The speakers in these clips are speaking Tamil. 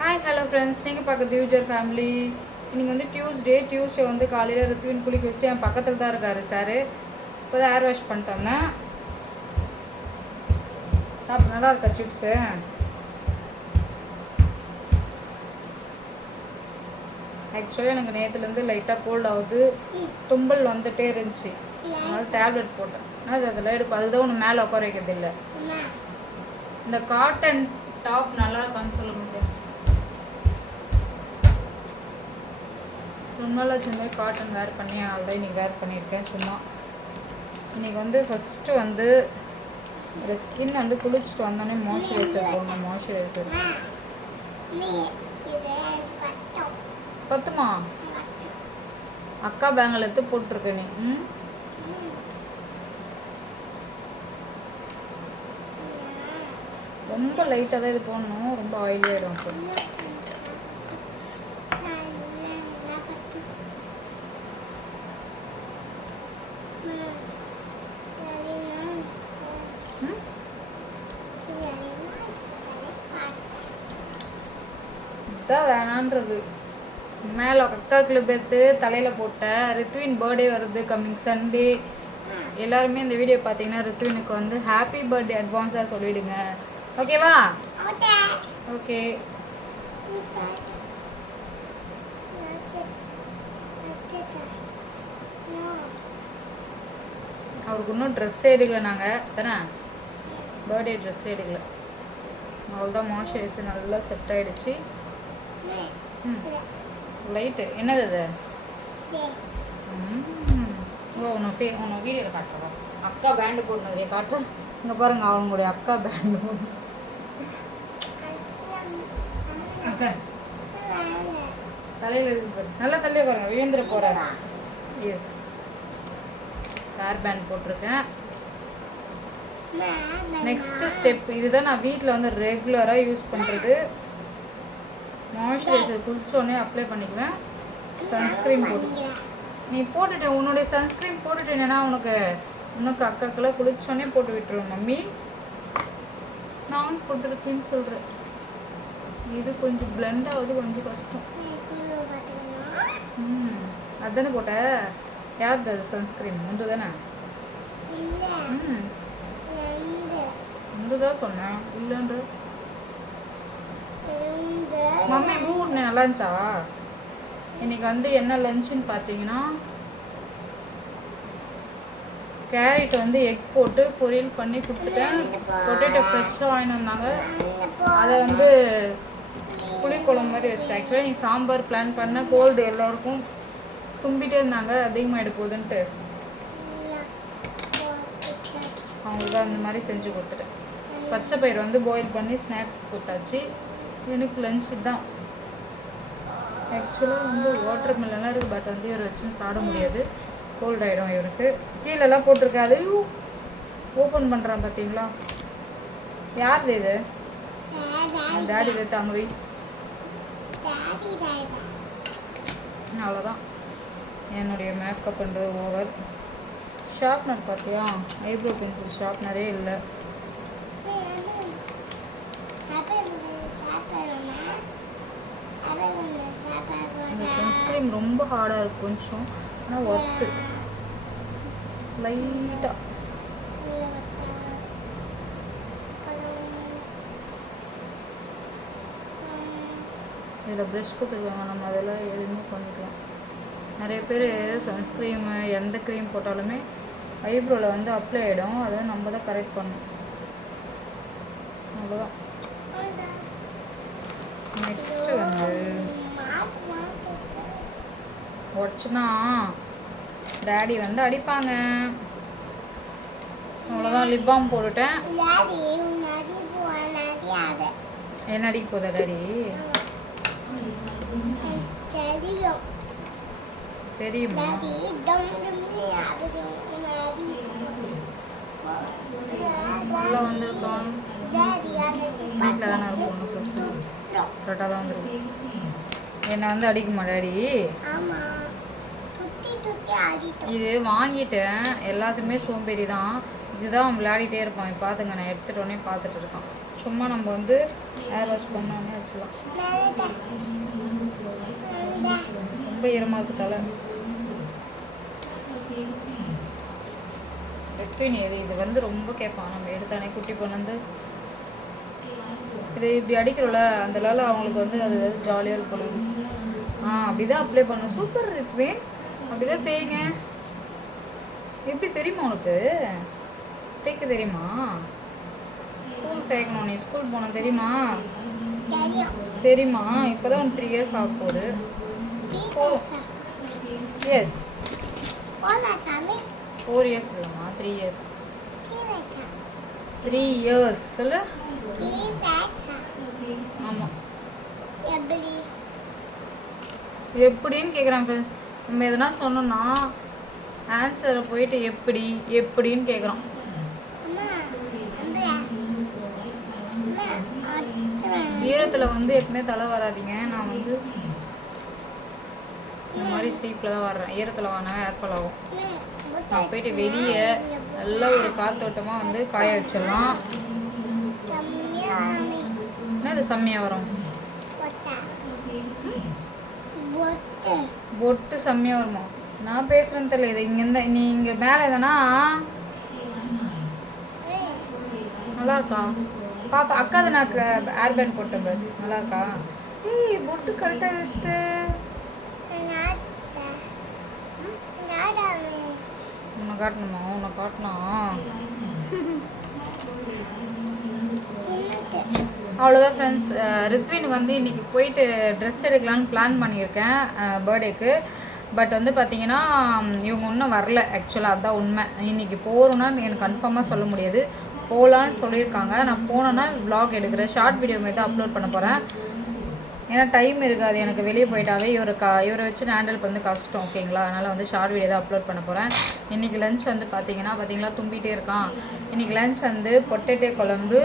ஹாய் ஹலோ ஃப்ரெண்ட்ஸ், நீங்கள் பார்க்குறது யூஜர் ஃபேமிலி. இன்றைக்கி வந்து டியூஸ்டே வந்து காலையில் ரித்வின் குளிக்க வச்சுட்டு என் பக்கத்தில் தான் இருக்கார் சார். இப்போ தான் ஹேர் வாஷ் பண்ணிட்டு வந்தேன். சாப்பிட்டு நல்லா இருக்கா சிப்ஸு? ஆக்சுவலாக எனக்கு நேற்றுலேருந்து லைட்டாக கோல்ட் ஆகுது, தும்பல் வந்துகிட்டே இருந்துச்சு. அதனால் டேப்லெட் போட்டேன். அதில் எடுப்போம், அதுதான் ஒன்று மேலே உட்கார வைக்கிறது இல்லை. இந்த காட்டன் டாப் நல்லா இருக்கான்னு சொல்லுங்க ஃப்ரெண்ட்ஸ். ரொம்ப நாள் ஆச்சு இந்த மாதிரி காட்டன் வேர் பண்ணி, அதனால இன்றைக்கி வேர் பண்ணியிருக்கேன். சும்மா இன்றைக்கி வந்து ஃபஸ்ட்டு வந்து ஒரு ஸ்கின் வந்து குளிச்சுட்டு வந்தோடனே மாய்ஸ்சரைசர் போடணும். மாய்ஸ்சரைசர் பத்துமா? அக்கா பேங்கில் எடுத்து போட்டிருக்க நீ. ரொம்ப லைட்டாக தான் இது போடணும், ரொம்ப ஆயிலியாகிடும். அப்போ தான் வேணான்றது. மேலே அக்கா கிளிப் எடுத்து தலையில் போட்டேன். ரித்வின் பர்த்டே வருது, கம்மிங் சண்டே. எல்லாருமே இந்த வீடியோ பார்த்தீங்கன்னா ரித்வினுக்கு வந்து ஹாப்பி பர்த்டே அட்வான்ஸாக சொல்லிவிடுங்க, ஓகேவா? ஓகே. அவருக்கு இன்னும் ட்ரெஸ்ஸே எடுக்கல நாங்கள் தானே, பர்த்டே ட்ரெஸ்ஸே எடுக்கல. அவ்வளோதான். மாய்ஸ்சரைசர் நல்லா செட் ஆகிடுச்சு. லைட்டு என்னது அது? ஓ, உன்னை வீடியோவில் காட்டுறோம். அக்கா பேண்டு போடணுதே காட்டுறேன். இங்கே பாருங்க, அவங்களுடைய அக்கா பேண்டு போடணும். அக்கா தலையில் இருக்கு பாரு, நல்லா தள்ளி உட்காருங்க, விழுந்துட போகிறேன். எஸ், ஹேர் பேண்ட் போட்டிருக்கேன். நெக்ஸ்ட்டு ஸ்டெப் இதுதான். நான் வீட்டில் வந்து ரெகுலராக யூஸ் பண்ணுறது. மாய்ஸ்சரைசர் குளிச்சோடனே அப்ளை பண்ணிக்குவேன். சன்ஸ்க்ரீன் போட்டு நீ போட்டுட்டேன், உன்னுடைய சன்ஸ்க்ரீன் போட்டுட்டேன்னா உனக்கு அக்காக்கெல்லாம் குளிச்சோடனே போட்டு விட்டுருவேன் மம்மி. நான் போட்டுருக்கேன்னு சொல்கிறேன். இது கொஞ்சம் பிளெண்ட் ஆகுது, கொஞ்சம் கஷ்டம். அதுதானே போட்ட? யார் அது சன்ஸ்க்ரீன்? முந்து தானே? முந்து தான் சொன்னேன், இல்லைன்ற மம்மி. ஊர் நல்லா இருந்துச்சா? இன்னைக்கு வந்து என்ன லஞ்சுன்னு பார்த்தீங்கன்னா, கேரட் வந்து எக் போட்டு பொரியல் பண்ணி கொடுத்துட்டேன். பொட்டேட்டோ ஃப்ரெஷ்ஷாக வாங்கிட்டு வந்தாங்க, அதை வந்து புளிக்குழம்பு மாதிரி வச்சுட்டேன். ஆக்சுவலாக நீ சாம்பார் பிளான் பண்ண, கோல்டு எல்லோருக்கும் தும்பிட்டே இருந்தாங்க, அதிகமாகிட போகுதுன்ட்டு அவங்களுக்கு அந்த மாதிரி செஞ்சு கொடுத்துட்டேன். பச்சை பயிர் வந்து பாயில் பண்ணி ஸ்நாக்ஸ் கொடுத்தாச்சு. எனக்கு லஞ்சு தான். ஆக்சுவலாக வந்து வாட்டர் மெலன்லாம் இருக்குது, பட் வந்து இவரை வச்சுன்னு சாப்பிட முடியாது, கோல்ட் ஆகிடும் இவருக்கு. கீழெல்லாம் போட்டிருக்காது, ஓப்பன் பண்ணுறான் பார்த்தீங்களா? யார் இது? டேடி இது தாங்கவி. அவ்வளோதான். என்னுடைய மேக்கப் பண்ணுறது ஓவர். ஷார்ப்னர் பார்த்தியா? ஐப்ரோ பென்சில் ஷார்ப்னரே இல்லை. இந்த சன்ஸ்க்ரீன் ரொம்ப ஹார்டாக இருக்குது கொஞ்சம், ஆனால் ஒர்த்து. லைட்டாக இதில் ப்ரெஷ் கொடுத்துருக்காங்க, நம்ம அதெல்லாம் எதுவுமே பண்ணிக்கலாம். நிறைய பேர் சன்ஸ்க்ரீமு எந்த க்ரீம் போட்டாலுமே ஐப்ரோவில் வந்து அப்ளை ஆகிடும், அதை நம்ம தான் கரெக்ட் பண்ணணும். அவ்வளோதான். நெக்ஸ்ட்டு வந்து உடச்சுன்னா டேடி வந்து அடிப்பாங்க. அவ்வளோதான். லிப் பாம் போட்டுட்டேன். என்ன அடிக்க போதா டேடி? தெரியுமா? நல்லா வந்திருக்கோம். வீட்டில் தானே இருக்கும், ஒன்றும் பிரச்சனை கரெக்டாக தான் வந்துருக்கும். என்னை வந்து அடிக்குமா டேடி? இது வாங்கிட்டேன், எல்லாத்துக்குமே சோம்பேறி தான். இதுதான் அவன் விளையாடிட்டே இருப்பான். இப்போ பார்த்துங்க, நான் எடுத்துகிட்டு உடனே பார்த்துட்டு இருக்கான். சும்மா நம்ம வந்து ஹேர் வாஷ் பண்ணோன்னே வச்சுக்கலாம். ரொம்ப ஈரமாக இருக்கு தலை. வெட்வின் இது வந்து ரொம்ப கேட்பான். நம்ம எடுத்தானே குட்டி பொண்ணு வந்து இது இப்படி அடிக்கிறோம்ல, அந்தளால் அவங்களுக்கு வந்து அது வந்து ஜாலியாக இருக்கும் பொழுது. அப்படிதான் அப்ளை பண்ணும். சூப்பர் வெட்வின், அப்படிதான் தேய்ங்க. எப்படி தெரியுமா உனக்கு? தேய்க்க தெரியுமா? ஸ்கூல் சேர்க்கணும், நீ ஸ்கூல் போன தெரியுமா? தெரியுமா? இப்போதான் உனக்கு 3 years ஆக போகுது. எஸ் 4 years இல்லைம்மா, 3 years. 3 years சொல்லு. ஆமாம், எப்படின்னு கேட்குறான் ஃப்ரெண்ட்ஸ். நம்ம எதனா சொன்னோன்னா ஆன்சரை போயிட்டு எப்படின்னு கேட்குறான். ஈரத்தில் வந்து எப்பவுமே தலை வராதிங்க. நான் வந்து இந்த மாதிரி ஸ்லீப்பில் தான் வர்றேன். ஈரத்தில் வாங்கினா ஏர்ஃபால் ஆகும். நான் போயிட்டு வெளியே நல்ல ஒரு காத்தோட்டமாக வந்து காய வச்சிடலாம். என்ன இது செம்மையாக வரும்? பொட்டு செம்மையாக வருமா? நான் பேசுகிறேன்னு தெரியல. இது இங்கே நீ இங்கே மேலே எதனா நல்லா இருக்கா பாப்பா? அக்கா அதை நான் ஏர்பேண்ட் போட்டேன் பாரு, நல்லா இருக்கா? ஏய் பொட்டு கரெக்டாக வச்சுட்டு உன்னை காட்டணுமா? உன்னை காட்டினா அவ்வளோதான் ஃப்ரெண்ட்ஸ். ரித்வினுக்கு வந்து இன்றைக்கி போயிட்டு ட்ரெஸ் எடுக்கலான்னு பிளான் பண்ணியிருக்கேன் பர்த்டேக்கு. பட் வந்து பார்த்திங்கன்னா இவங்க இன்னும் வரல. ஆக்சுவலாக அதுதான் உண்மை. இன்றைக்கி போகிறோன்னா எனக்கு கன்ஃபார்மாக சொல்ல முடியாது. போகலான்னு சொல்லியிருக்காங்க. நான் போனேன்னா vlog எடுக்கிறேன், ஷார்ட் வீடியோ மாதிரி தான் அப்லோட் பண்ண போகிறேன். ஏன்னா டைம் இருக்காது எனக்கு. வெளியே போயிட்டாவே இவரை வச்சு ஹேண்டில் வந்து கஷ்டம், ஓகேங்களா? அதனால் வந்து ஷார்ட் வீடியோ தான் அப்லோட் பண்ண போகிறேன். இன்றைக்கி லஞ்ச் வந்து பார்த்தீங்களா தும்பிகிட்டே இருக்கான். இன்றைக்கி லஞ்ச் வந்து பொட்டேட்டோ குழம்பு,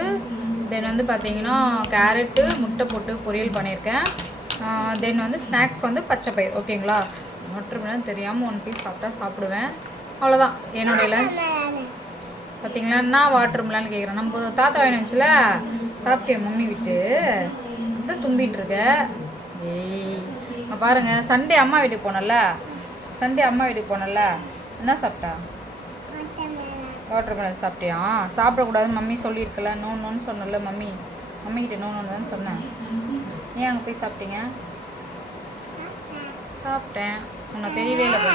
தென் வந்து பார்த்தீங்கன்னா கேரட்டு முட்டை போட்டு பொரியல் பண்ணியிருக்கேன். தென் வந்து ஸ்நாக்ஸ்க்கு வந்து பச்சை பயிர், ஓகேங்களா? வாட்டர்மெலன் தெரியாமல் 1 பீஸ் சாப்பிட்டா சாப்பிடுவேன், அவ்வளோதான் என்னுடைய லஞ்ச். பார்த்தீங்களா நான் வாட்டர்மெலன் கேட்குறேன். நம்ம தாத்தா வாங்கினுச்சுல, சாப்பிட்டேன் மம்மி விட்டு தான் தும்பிட்டு இருக்க. ஏய் பாருங்கள், சண்டே அம்மா வீட்டுக்கு போனல, என்ன சாப்பிட்டா? வாட்டர்மெலன் சாப்பிட்டியா? சாப்பிடக்கூடாதுன்னு மம்மி சொல்லியிருக்கல, நோன்னு சொன்னல மம்மிக்கிட்ட நோன்னு தான் சொன்னேன். ஏன் அங்கே போய் சாப்பிட்டீங்க? சாப்பிட்டேன், உனக்கு தெரியவே இல்லை.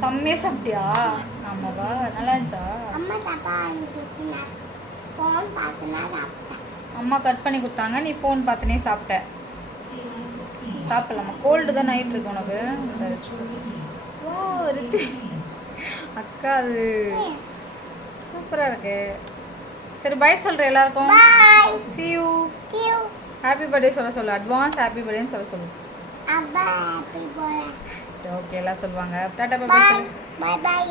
செம்மையா சாப்பிட்டியா? ஆமாவா, நல்லா இருந்துச்சா? அம்மா கட் பண்ணி கொடுத்தாங்க, நீ ஃபோன் பார்த்துனே சாப்பிட்ட. சாப்பிடலாமா? கோல்டு தான் நைட் இருக்கு உனக்கு. அதை வச்சு அக்கா அது சூப்பராக இருக்கு. சரி பாய் சொல்கிறேன் எல்லாருக்கும். see you. ஹாப்பி பர்த்டே சொல்ல அட்வான்ஸ் ஹாப்பி பர்த்டேன்னு சொல்ல. சரி ஓகே, எல்லாம் சொல்லுவாங்க. Tata bye by.